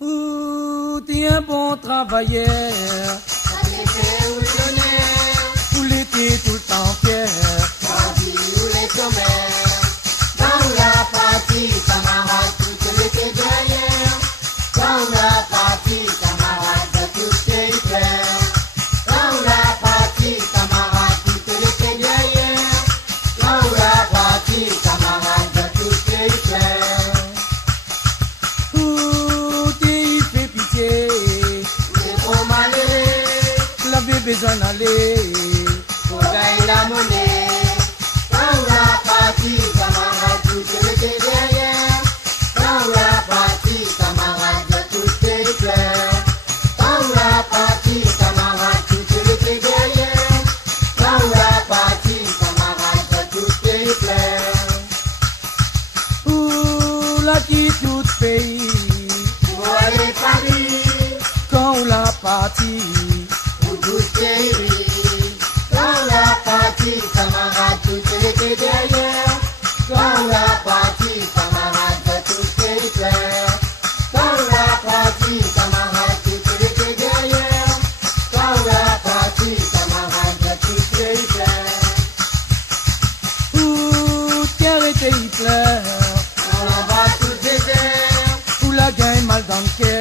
Ouh, t'es un bon travailleur. Ça t'est où donner, Où l'été tout le temps fier. parti où les sommets. Dans la partie, camarade, tout l'été derrière. Dans la partie, camarade, tout est clair. Dans la partie, camarade, tout l'été derrière. Dans la partie, camarade, tout est clair. Ouh, t'es fait pitié. C'est trop malheureux, L'avait besoin d'aller. faut gagner la monnaie. Dans la partie, camarade, tout l'été derrière. Dans la partie, camarade, tout est clair. Dans la partie, camarade, tout l'été derrière. Dans la partie, camarade, tout est clair. Ouh, la qui tout pays. Pour aller Paris, Quand on l'a parti. pour tout pays. Dans la partie, camarade, tout l'été derrière. Dans la partie, camarade, tout est clair. Dans la partie, camarade, tout l'été derrière. Dans la partie, camarade, tout est clair. Ouh, Pierre était Hitler. On en va tout désert. Où la gagne mal dans le cœur.